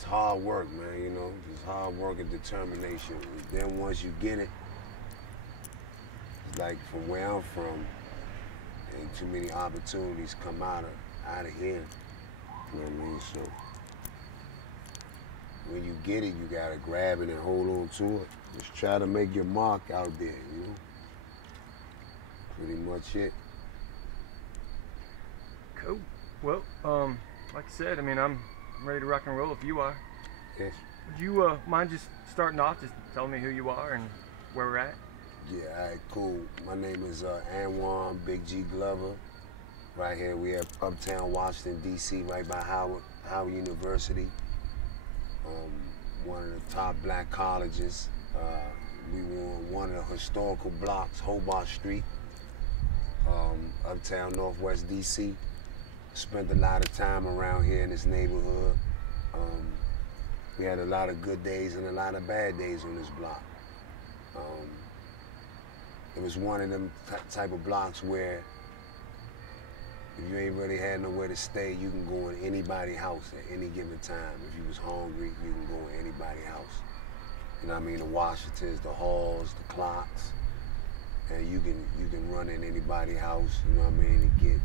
It's hard work, man, you know, just hard work and determination. And then once you get it, it's like from where I'm from, ain't too many opportunities come out of here. You know what I mean? So when you get it, you gotta grab it and hold on to it. Just try to make your mark out there, you know? Pretty much it. Cool. Well, like I said, I mean, I'm ready to rock and roll if you are. Yes. Would you mind just starting off, just telling me who you are and where we're at? Yeah, all right, cool. My name is Anwan Big G Glover. Right here, we at Uptown Washington, D.C., right by Howard University. One of the top black colleges. We were on one of the historical blocks, Hobart Street, Uptown Northwest D.C. Spent a lot of time around here in this neighborhood. We had a lot of good days and a lot of bad days on this block. It was one of them type of blocks where if you ain't really had nowhere to stay, you can go in anybody's house at any given time. If you was hungry, you can go in anybody's house. You know what I mean? The Washingtons, the Halls, the Clocks, and you can run in anybody's house. You know what I mean? And get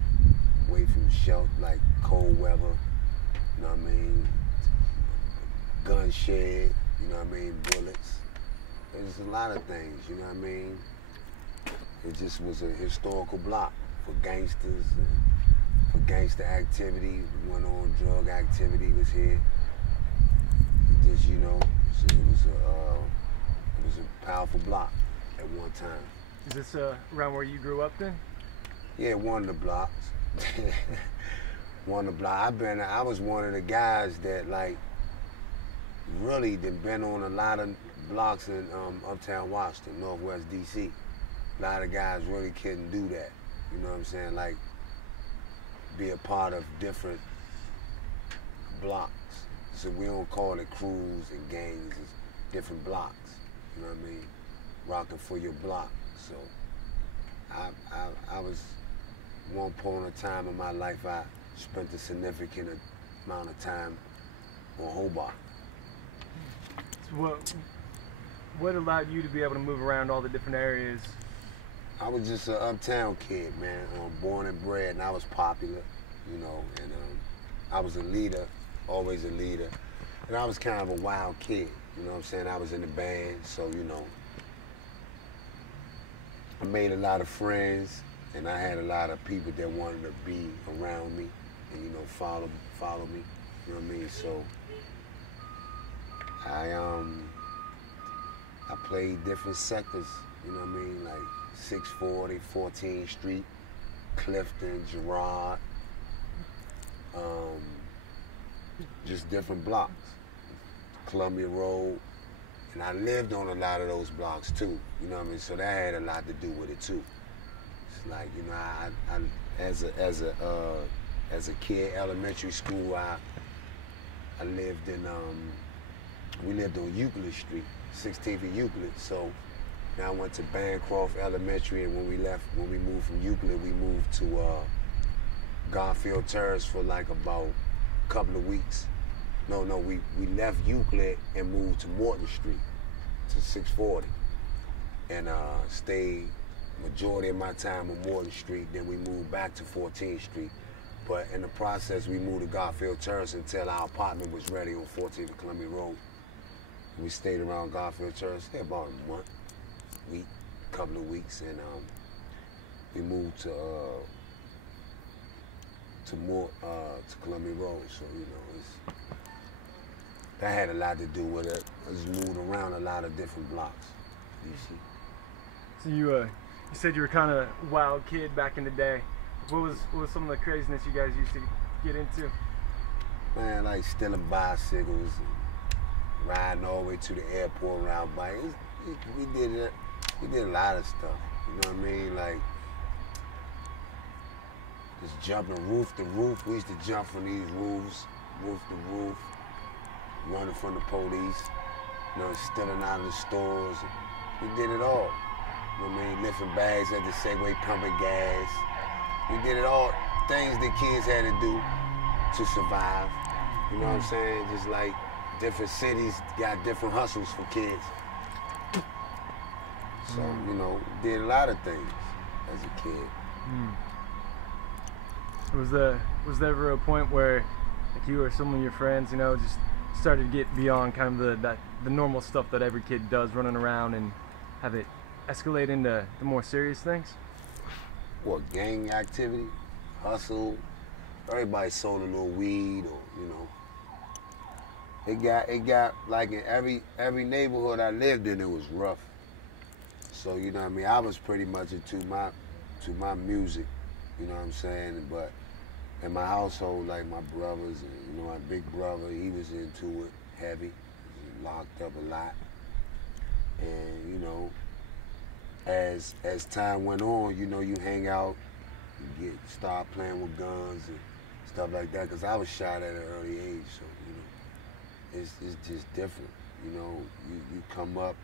away from shelter, like cold weather. You know what I mean? Gun shed. You know what I mean? Bullets. There's a lot of things. You know what I mean? It just was a historical block for gangsters. For gangster activity, went on, drug activity was here. It just, you know, it was a powerful block at one time. Is this around where you grew up then? Yeah, one of the blocks. One of the blocks. I was one of the guys that like really been on a lot of blocks in Uptown Washington, Northwest DC. A lot of guys really couldn't do that. You know what I'm saying? Like, be a part of different blocks. So we don't call it crews and gangs, it's different blocks. You know what I mean? Rocking for your block. So I was, one point of time in my life, I spent a significant amount of time on Hobart. So what allowed you to be able to move around all the different areas? I was just an uptown kid, man, born and bred, and I was popular, you know, and I was a leader, always a leader, and I was kind of a wild kid, you know what I'm saying? I was in the band, so, you know, I made a lot of friends, and I had a lot of people that wanted to be around me and, you know, follow me, you know what I mean? So I played different sectors, you know what I mean? Like 640, 14th Street, Clifton, Girard, just different blocks. Columbia Road, and I lived on a lot of those blocks too, you know what I mean? So that had a lot to do with it too. It's like, you know, I as a kid, elementary school, I lived in, we lived on Euclid Street, 16th and Euclid, so now I went to Bancroft Elementary, and when we moved from Euclid, we moved to Garfield Terrace for like about a couple of weeks. No, we left Euclid and moved to Moten Street, to 640, and stayed majority of my time on Moten Street. Then we moved back to 14th Street, but in the process, we moved to Garfield Terrace until our apartment was ready on 14th and Columbia Road. We stayed around Garfield Terrace about a month. Couple of weeks, and we moved to Columbia Road. So you know, that had a lot to do with it. I just moved around a lot of different blocks. DC. So you said you were kind of a wild kid back in the day. What was some of the craziness you guys used to get into? Man, like stealing bicycles, and riding all the way to the airport around bikes. We did it. We did a lot of stuff, you know what I mean? Like, just jumping roof to roof. We used to jump from these roofs, roof to roof, running from the police, you know, stealing out of the stores. We did it all. You know what I mean? Lifting bags at the Segway, pumping gas. We did it all. Things that kids had to do to survive. You know what I'm saying? Just like different cities got different hustles for kids. So, you know, did a lot of things as a kid. Was there ever a point where, like, you or some of your friends, you know, just started to get beyond kind of the normal stuff that every kid does, running around, and have it escalate into the more serious things? What, gang activity, hustle? Everybody sold a little weed, or, you know. It got like in every neighborhood I lived in, it was rough. So, you know what I mean? I was pretty much into my music, you know what I'm saying? But in my household, like my brothers, and, you know, my big brother, he was into it heavy. He locked up a lot. And, you know, as time went on, you know, you hang out, you start playing with guns and stuff like that, because I was shot at an early age, so, you know, it's just different. You know, you come up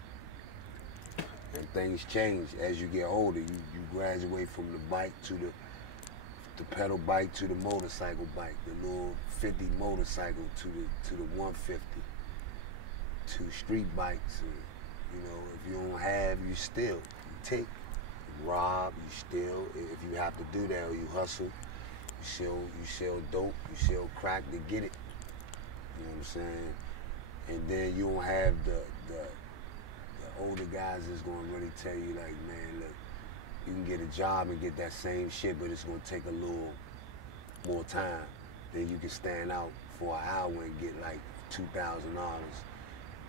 and things change as you get older. You graduate from the bike to the pedal bike to the motorcycle bike, the little 50 motorcycle to the 150, to street bikes. And, you know, if you don't have, you steal, you take, you rob, you steal. If you have to do that, or you hustle, you sell dope, you sell crack to get it. You know what I'm saying? And then you don't have the older guys that's gonna really tell you, like, man, look, you can get a job and get that same shit, but it's gonna take a little more time. Then you can stand out for an hour and get like $2,000,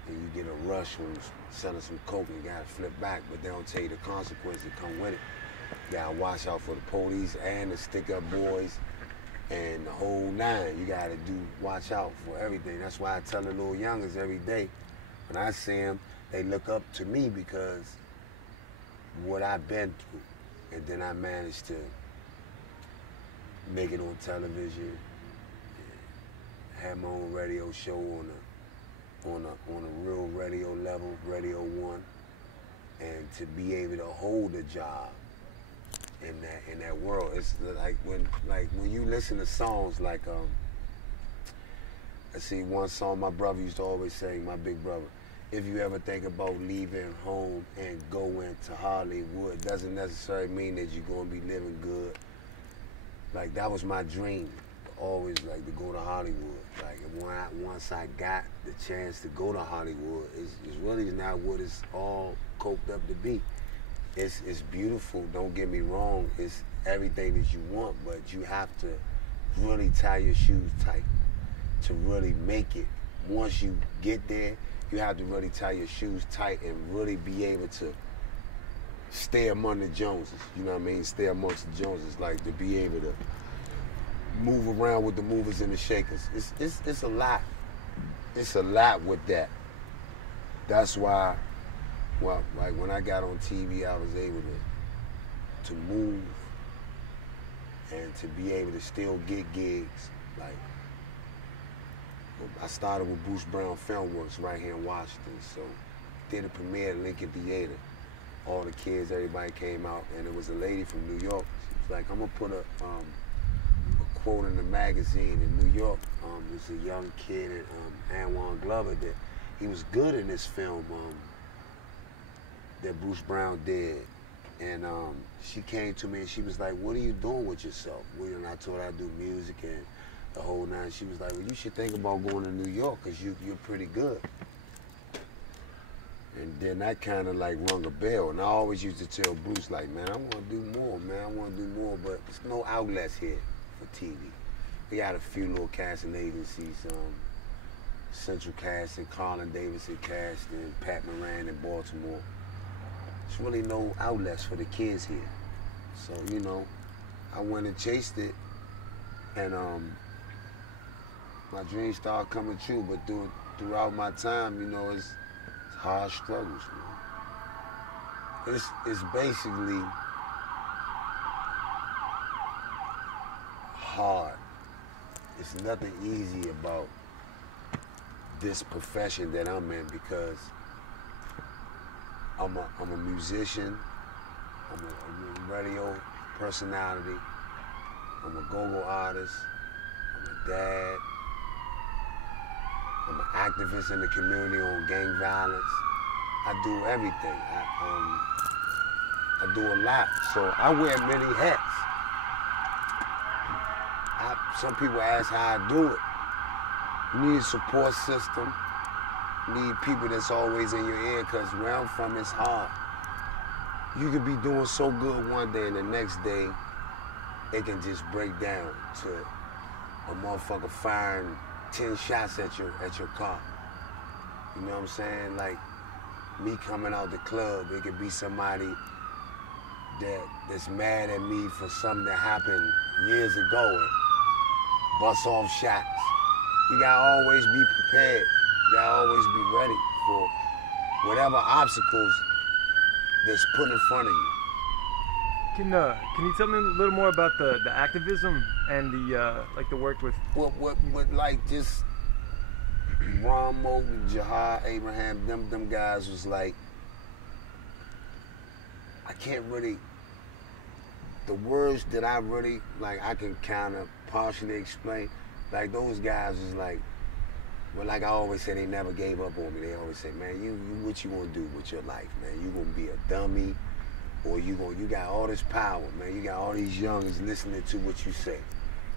and you get a rush from selling some coke and you gotta flip back, but they don't tell you the consequences that come with it. You gotta watch out for the police and the stick-up boys and the whole nine. You gotta watch out for everything. That's why I tell the little youngers every day, when I see them, they look up to me because what I've been through. And then I managed to make it on television, have my own radio show on a real radio level, Radio 1, and to be able to hold a job in that world. It's like when you listen to songs like I see one song my brother used to always sing, my big brother. If you ever think about leaving home and going to Hollywood, doesn't necessarily mean that you're gonna be living good. Like, that was my dream, always, like, to go to Hollywood. Like, once I got the chance to go to Hollywood, it's really not what it's all coked up to be. It's beautiful, don't get me wrong, it's everything that you want, but you have to really tie your shoes tight to really make it. Once you get there, you have to really tie your shoes tight and really be able to stay among the Joneses. You know what I mean? Stay amongst the Joneses, like to be able to move around with the movers and the shakers. It's a lot. It's a lot with that. That's why, well, like when I got on TV, I was able to move and to be able to still get gigs. Like, I started with Bruce Brown Filmworks right here in Washington, so did a premiere at Lincoln Theater. All the kids, everybody came out, and it was a lady from New York. She was like, I'm gonna put a quote in the magazine in New York. There's a young kid, Anwan Glover, that he was good in this film that Bruce Brown did. And she came to me and she was like, what are you doing with yourself? And I told her I do music and the whole nine. She was like, well, you should think about going to New York because you're pretty good. And then that kind of like rung a bell. And I always used to tell Bruce, like, man, I want to do more, man. I want to do more, but there's no outlets here for TV. We got a few little casting agencies, Central Casting, Colin Davidson Casting, Pat Moran in Baltimore. There's really no outlets for the kids here. So, you know, I went and chased it, and my dreams started coming true, but throughout my time, you know, it's hard struggles, man. It's basically hard. It's nothing easy about this profession that I'm in because I'm a musician, I'm a radio personality, I'm a go-go artist, I'm a dad, I'm an activist in the community on gang violence. I do everything. I do a lot. So I wear many hats. Some people ask how I do it. You need a support system. You need people that's always in your ear, because where I'm from, it's hard. You could be doing so good one day and the next day, it can just break down to a motherfucker firing 10 shots at your car. You know what I'm saying? Like, me coming out the club, it could be somebody that's mad at me for something that happened years ago and bust off shots. You gotta always be prepared. You gotta always be ready for whatever obstacles that's put in front of you. Can you tell me a little more about the activism and the like the work with what like just Ron Moten, Jihad, Abraham, them guys was like, I can't really, the words that I really like I can kind of partially explain. Like those guys was like, well, like I always say, they never gave up on me. They always say, man, you what you gonna do with your life, man? You gonna be a dummy, or you got all this power, man. You got all these youngins listening to what you say.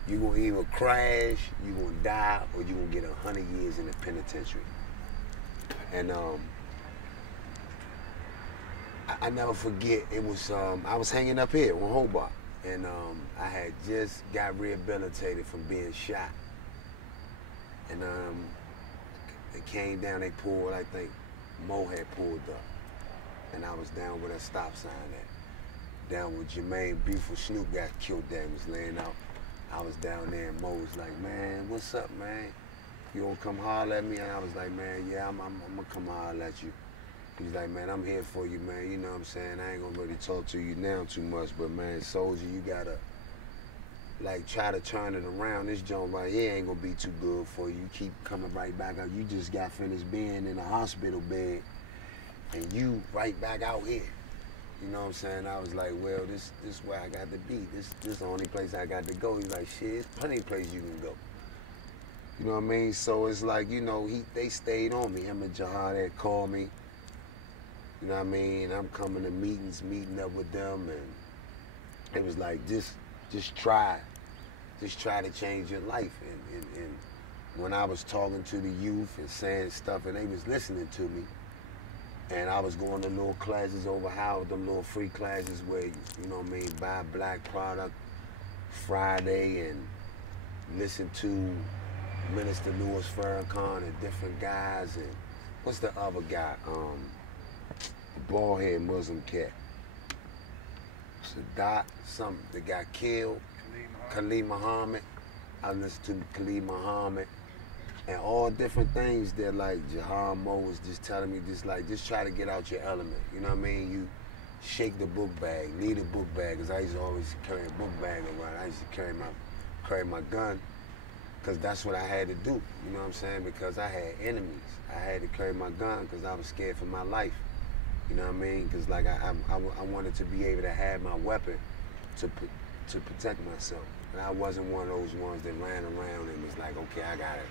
You gonna either crash, you gonna die, or you gonna get 100 years in the penitentiary. And I never forget, it was I was hanging up here on Hobart, and I had just got rehabilitated from being shot. And they came down, they pulled, I think Mo had pulled up. And I was down where that stop sign at. Down with Jermaine Buford, Snoop got killed there and was laying out. I was down there and Mo was like, man, what's up, man? You gonna come holler at me? And I was like, man, yeah, I'm gonna come holler at you. He's like, man, I'm here for you, man. You know what I'm saying? I ain't gonna really talk to you now too much, but man, soldier, you gotta like try to turn it around. This joint right here ain't gonna be too good for you. You keep coming right back out. You just got finished being in a hospital bed and you right back out here. You know what I'm saying? I was like, well, this is where I got to be. This the only place I got to go. He's like, shit, there's plenty of places you can go. You know what I mean? So it's like, you know, they stayed on me. Him and Jihad had called me. You know what I mean? I'm coming to meetings, meeting up with them, and it was like, just try to change your life. And when I was talking to the youth and saying stuff, and they was listening to me, and I was going to little classes over Howard, them little free classes where, you know what I mean, buy black product Friday and listen to Minister Louis Farrakhan and different guys, and what's the other guy? The bald-head Muslim cat. Sadat, something that got killed. Khalid Muhammad. I listened to Khalid Muhammad. And all different things that like Jihad Mo was just telling me, just try to get out your element. You know what I mean? You shake the book bag, leave the book bag, because I used to always carry a book bag around. I used to carry my gun, because that's what I had to do. You know what I'm saying? Because I had enemies. I had to carry my gun because I was scared for my life. You know what I mean? Because like I wanted to be able to have my weapon to protect myself. And I wasn't one of those ones that ran around and was like, okay, I gotta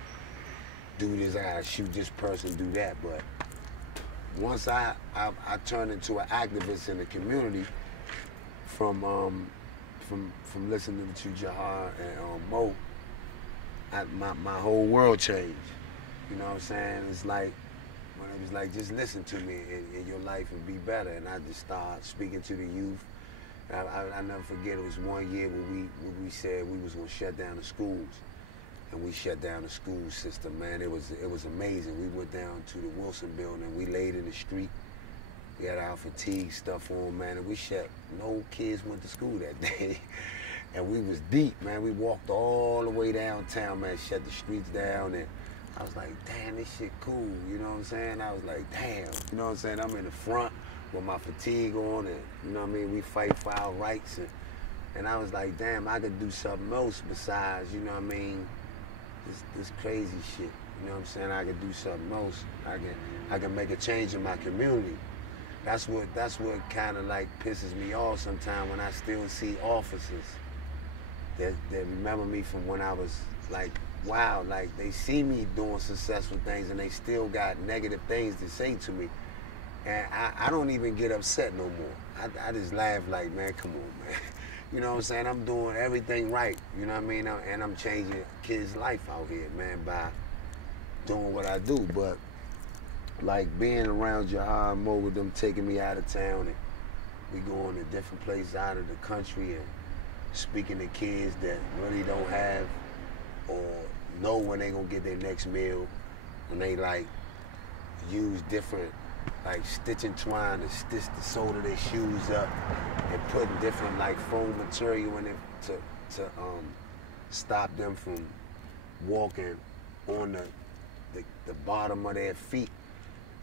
do this, I gotta shoot this person, do that. But once I turned into an activist in the community from listening to Jihad and Mo, my whole world changed. You know what I'm saying? It's like, when it was like, just listen to me in your life and be better. And I just started speaking to the youth. I never forget, it was one year when we said we was gonna shut down the schools. And we shut down the school system, man. It was amazing. We went down to the Wilson building. We laid in the street. We had our fatigue stuff on, man. And we shut, no kids went to school that day. And we was deep, man. We walked all the way downtown, man, shut the streets down. And I was like, damn, this shit cool. You know what I'm saying? I was like, damn. You know what I'm saying? I'm in the front with my fatigue on, and you know what I mean? We fight for our rights. And I was like, damn, I could do something else besides, you know what I mean, this crazy shit. You know what I'm saying? I could do something else. I can make a change in my community. That's what kind of like pisses me off sometimes, when I still see officers that remember me from when I was like wow, like they see me doing successful things and they still got negative things to say to me. And I don't even get upset no more. I just laugh like, man, come on, man. You know what I'm saying? I'm doing everything right. You know what I mean? And I'm changing kids' life out here, man, by doing what I do. But like being around Mo with them taking me out of town, and we going to different places out of the country and speaking to kids that really don't have or know when they gonna get their next meal, and they like use different like stitching twine to stitch the sole of their shoes up and putting different like foam material in it to stop them from walking on the bottom of their feet.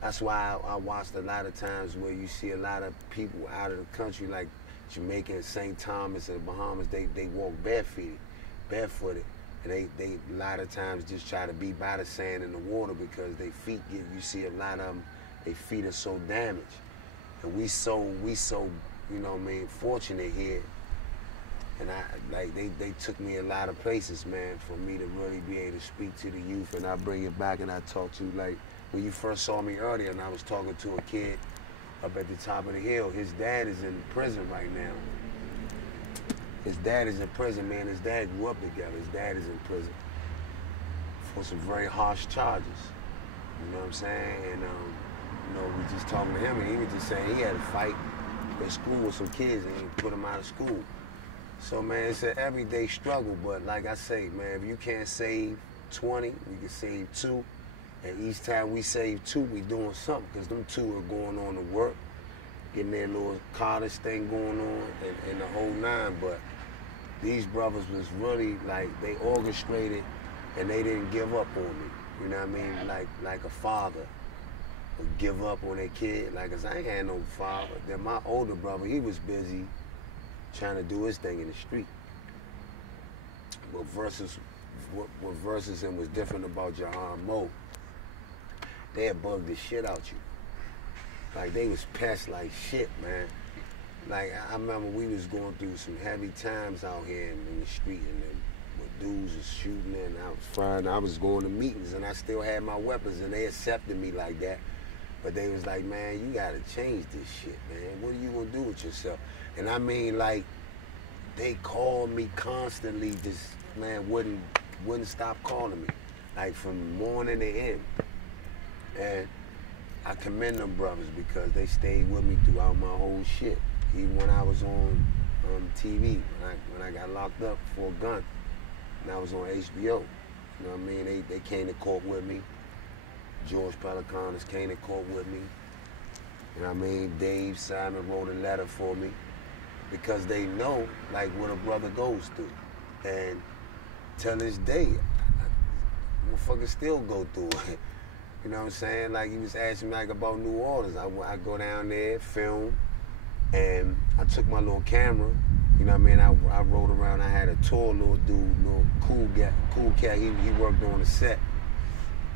That's why I watched a lot of times where you see a lot of people out of the country like Jamaica and St. Thomas and the Bahamas, they walk barefooted. And they a lot of times just try to be by the sand and the water because their feet you see a lot of them, their feet are so damaged. And we so, you know what I mean, fortunate here. And they took me a lot of places, man, for me to really be able to speak to the youth. And I bring it back and I talk to, like, when you first saw me earlier and I was talking to a kid up at the top of the hill, his dad is in prison right now. His dad is in prison, man. His dad grew up together. His dad is in prison for some very harsh charges. You know what I'm saying? And, you know, we just talking to him, and he was just saying he had a fight at school with some kids, and he put him out of school. So, man, it's an everyday struggle, but like I say, man, if you can't save 20, we can save 2. And each time we save 2, we doing something, because them 2 are going on to work, getting their little college thing going on, and the whole 9, but these brothers was really, like, they orchestrated and they didn't give up on me. You know what I mean? Like a father would give up on their kid. Like, 'cause I ain't had no father. Then my older brother, he was busy trying to do his thing in the street. But what versus him was different about Mo, they had bugged the shit out you. Like, they was pests like shit, man. Like, I remember we was going through some heavy times out here in the street, and then dudes was shooting, and I was fine. I was going to meetings, and I still had my weapons, and they accepted me like that. But they was like, man, you gotta change this shit, man. What are you gonna do with yourself? And I mean, like, they called me constantly, just, man, wouldn't stop calling me, like, from morning to end. And I commend them brothers because they stayed with me throughout my whole shit. Even when I was on TV, when I got locked up for a gun, and I was on HBO. You know what I mean? They came to court with me. George Pelicanos came to court with me. You know what I mean? Dave Simon wrote a letter for me because they know, like, what a brother goes through. And till this day, motherfuckers still go through it. You know what I'm saying? Like, he was asking me, like, about New Orleans. I go down there, film, and I took my little camera. You know what I mean? I rode around. I had a tall little dude, little cool cat. He worked on the set.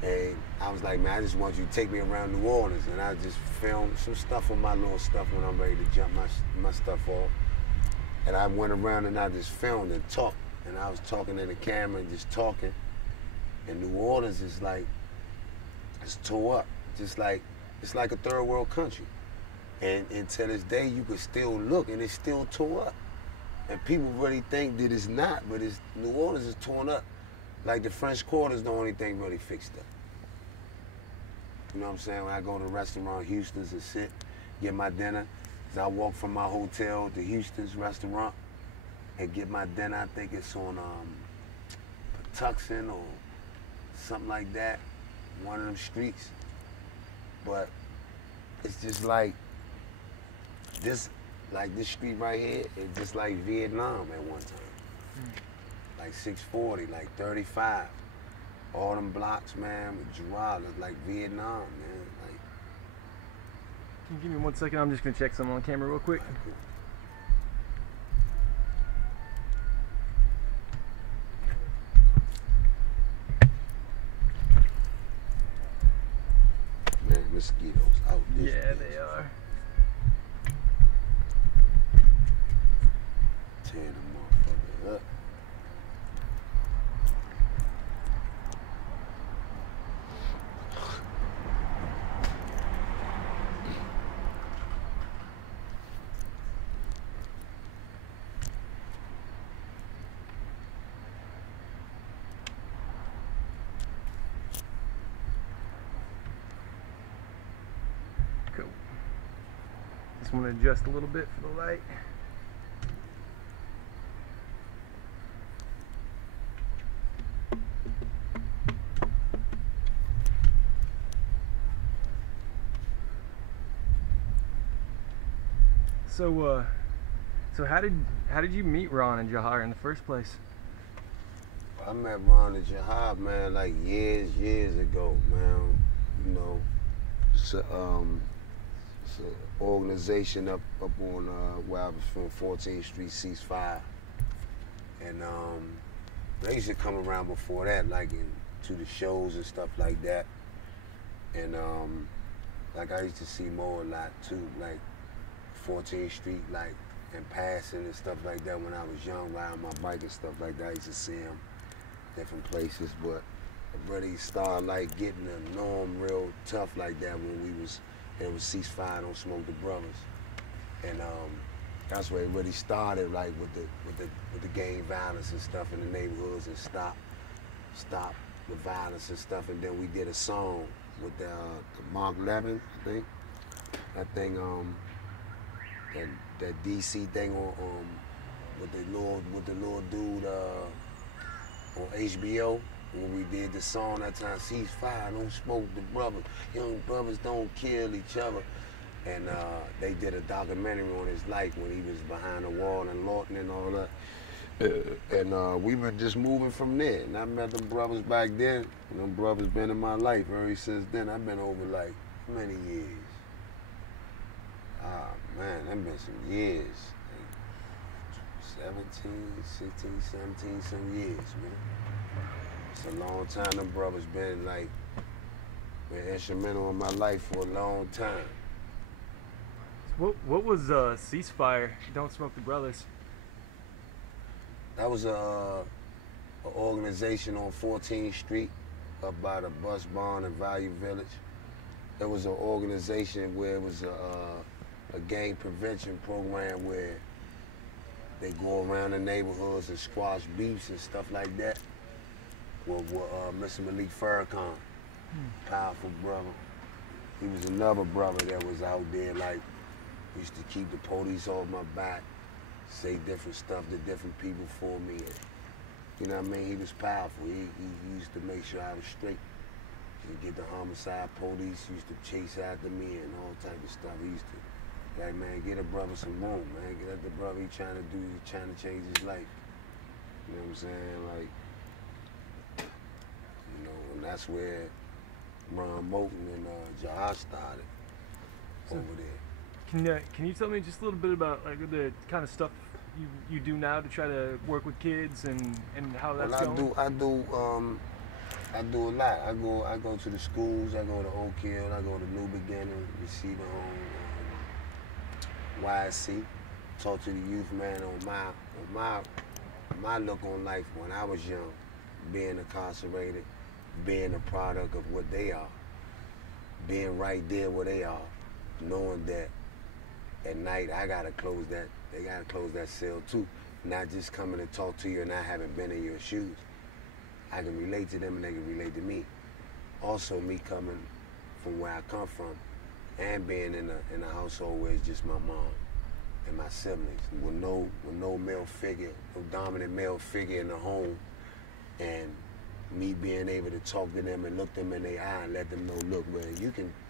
And I was like, man, I just want you to take me around New Orleans. And I just filmed some stuff on my little stuff when I'm ready to jump my stuff off. And I went around and I just filmed and talked. And I was talking to the camera and just talking. And New Orleans is like, it's tore up. Just like, it's like a third world country. And to this day, you can still look and it's still tore up. And people really think that it's not, but New Orleans is torn up. Like, the French Quarter is the only thing really fixed up. You know what I'm saying? When I go to a restaurant, Houston's, and sit, get my dinner, as I walk from my hotel to Houston's restaurant and get my dinner, I think it's on Patuxent or something like that, one of them streets. But it's just like this street right here is just like Vietnam at one time. Like 640, like 35. All them blocks, man, with Gerard, it's like Vietnam, man. Like, can you give me 1 second? I'm just gonna check something on camera real quick. Right, cool. Man, mosquitoes out this Yeah, bitch. they are. Tear the motherfucker up. Cool. Just want to adjust a little bit for the light. So how did you meet Ron and Jahar in the first place? I met Ron and Jahar, man, like years ago, man. You know, it's a organization up on where I was from, 14th Street, Ceasefire. And they used to come around before that, like to the shows and stuff like that. And like I used to see Mo a lot too, like 14th Street, like, and passing and stuff like that when I was young, riding my bike and stuff like that. I used to see him different places, but it really started like getting to know him real tough like that when it was Ceasefire, Don't Smoke the Brothers. And that's where it really started, like with the gang violence and stuff in the neighborhoods, and stop the violence and stuff. And then we did a song with the Mark Levin, I think. That DC thing on with the little dude on HBO, when we did the song that time, Ceasefire, Don't Smoke the Brothers, young brothers don't kill each other. And they did a documentary on his life when he was behind the wall in Lawton and all that. And we were just moving from there. And I met them brothers back then. And them brothers been in my life ever since then. I've been over like many years. Ah, man, that been some years. Like 17, 16, 17, some years, man. It's a long time. Them brothers been instrumental in my life for a long time. What was Ceasefire, Don't Smoke the Brothers? That was an organization on 14th Street up by the bus barn in Value Village. It was an organization where it was a gang prevention program where they go around the neighborhoods and squash beefs and stuff like that with Mr. Malik Farrakhan, powerful brother. He was another brother that was out there, like, used to keep the police off my back, say different stuff to different people for me. And, you know what I mean? He was powerful. He used to make sure I was straight. He'd get the homicide police, used to chase after me and all type of stuff. He used to, like, man, get a brother some room, man. Get the brother he's trying to change his life. You know what I'm saying? Like, you know, and that's where Ron Moten and Jahar started over there. Can you tell me just a little bit about like the kind of stuff you do now to try to work with kids and how that's going? I do a lot. I go to the schools. I go to Oak Hill. I go to New Beginning, Receiving Home, YSC. Talk to the youth, man, on my look on life when I was young, being incarcerated, being a product of what they are, being right there where they are, knowing that at night they gotta close that cell too. Not just coming to talk to you and I haven't been in your shoes. I can relate to them and they can relate to me. Also, me coming from where I come from and being in a household where it's just my mom and my siblings, with no male figure, no dominant male figure in the home, and me being able to talk to them and look them in their eye and let them know, look, man,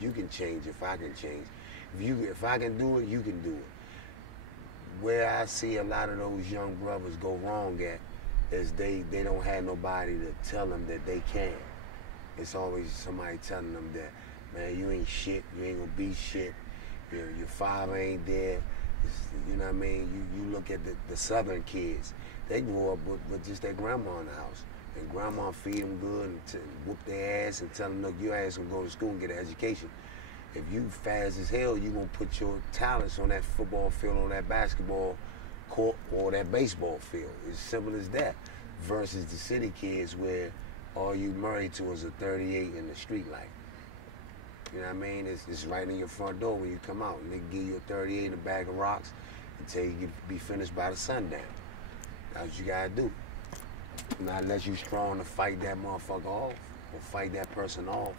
you can change if I can change. If I can do it, you can do it. Where I see a lot of those young brothers go wrong at is they don't have nobody to tell them that they can. It's always somebody telling them that, man, you ain't shit, you ain't gonna be shit, your father ain't there. You know what I mean? You look at the Southern kids, they grew up with just their grandma in the house. And grandma feed them good and whoop their ass and tell them, look, your ass gonna go to school and get an education. If you fast as hell, you gonna put your talents on that football field, on that basketball court, or that baseball field. It's simple as that. Versus the city kids where all you married to is a 38 in the street light. You know what I mean? It's right in your front door when you come out. And they give you a 38 and a bag of rocks until you be finished by the sundown. That's what you gotta do. Not unless you strong to fight that motherfucker off or fight that person off.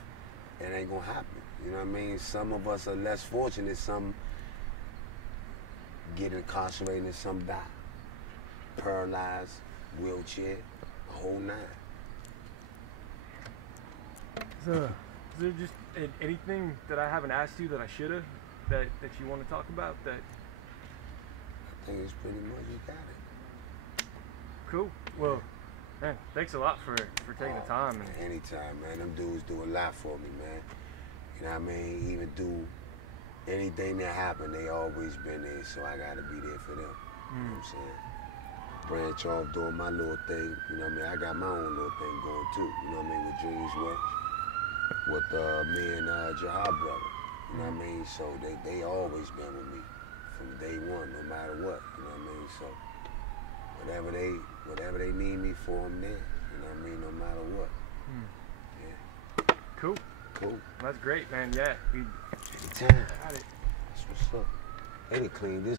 it ain't gonna happen. You know what I mean? Some of us are less fortunate. Some get incarcerated and some die. Paralyzed, wheelchair, the whole nine. So, is there just anything that I haven't asked you that I should have, that you want to talk about? That I think it's pretty much you got it. Cool. Well, man, thanks a lot for taking the time. And anytime, man. Them dudes do a lot for me, man. You know what I mean? Even do anything that happened, they always been there, so I gotta be there for them. You know what I'm saying? Branch off doing my little thing, you know what I mean? I got my own little thing going too, you know what I mean, with Dreams Works, with me and Jahar brother, you know what I mean? So they always been with me from day one, no matter what, you know what I mean? So whatever they need me for, I'm there, you know what I mean, no matter what. Yeah. Cool. Cool. That's great, man. Yeah. Anytime. Got it. That's what's up. They done cleaned this.